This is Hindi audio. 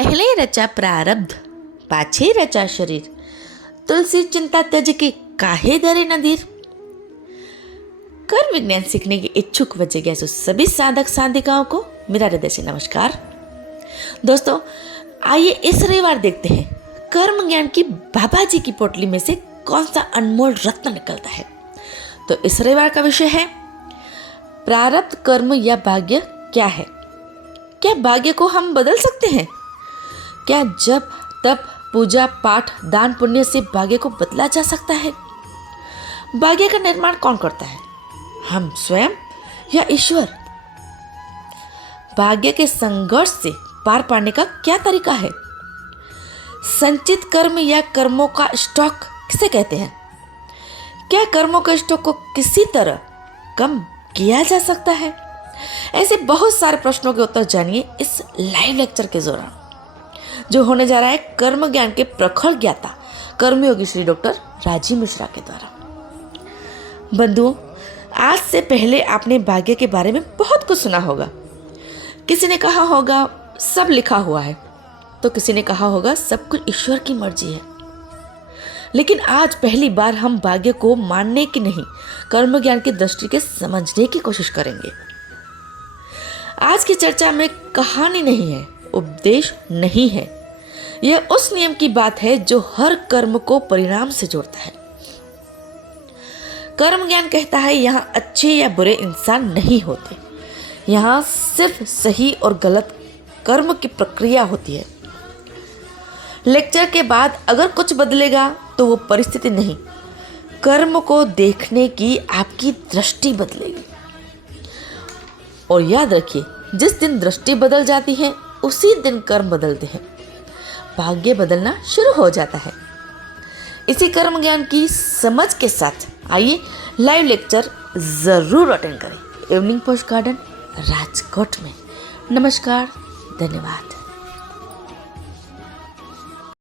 पहले रचा प्रारब्ध पाछे रचा शरीर, तुलसी चिंता त्यज के काहे धरे नदीर। कर्म विज्ञान सीखने की इच्छुक व जिज्ञासु सभी साधक साधिकाओं को मेरा हृदय से नमस्कार। दोस्तों, आइए इस रविवार देखते हैं कर्म ज्ञान की बाबा जी की पोटली में से कौन सा अनमोल रत्न निकलता है। तो इस रविवार का विषय है प्रारब्ध कर्म या भाग्य क्या है। क्या भाग्य को हम बदल सकते हैं? क्या जब तप पूजा पाठ दान पुण्य से भाग्य को बदला जा सकता है? भाग्य का निर्माण कौन करता है, हम स्वयं या ईश्वर? भाग्य के संघर्ष से पार पाने का क्या तरीका है? संचित कर्म या कर्मों का स्टॉक किसे कहते हैं? क्या कर्मों के स्टॉक को किसी तरह कम किया जा सकता है? ऐसे बहुत सारे प्रश्नों के उत्तर जानिए इस लाइव लेक्चर के दौरान, जो होने जा रहा है कर्म ज्ञान के प्रखर ज्ञाता कर्मयोगी श्री डॉक्टर राजीव मिश्रा के द्वारा। बंधुओं, आज से पहले आपने भाग्य के बारे में बहुत कुछ सुना होगा। किसी ने कहा होगा सब लिखा हुआ है, तो किसी ने कहा होगा सब कुछ ईश्वर की मर्जी है। लेकिन आज पहली बार हम भाग्य को मानने की नहीं, कर्म ज्ञान की दृष्टि के समझने की कोशिश करेंगे। आज की चर्चा में कहानी नहीं है, उपदेश नहीं है, यह उस नियम की बात है जो हर कर्म को परिणाम से जोड़ता है। कर्म ज्ञान कहता है यहाँ अच्छे या बुरे इंसान नहीं होते, यहाँ सिर्फ सही और गलत कर्म की प्रक्रिया होती है। लेक्चर के बाद अगर कुछ बदलेगा तो वो परिस्थिति नहीं, कर्म को देखने की आपकी दृष्टि बदलेगी। और याद रखिए, जिस दिन दृष्टि बदल जाती है उसी दिन कर्म बदलते हैं, भाग्य बदलना शुरू हो जाता है। इसी कर्म ज्ञान की समझ के साथ आइए लाइव लेक्चर जरूर अटेंड करें इवनिंग पोस्ट गार्डन राजकोट में। नमस्कार, धन्यवाद।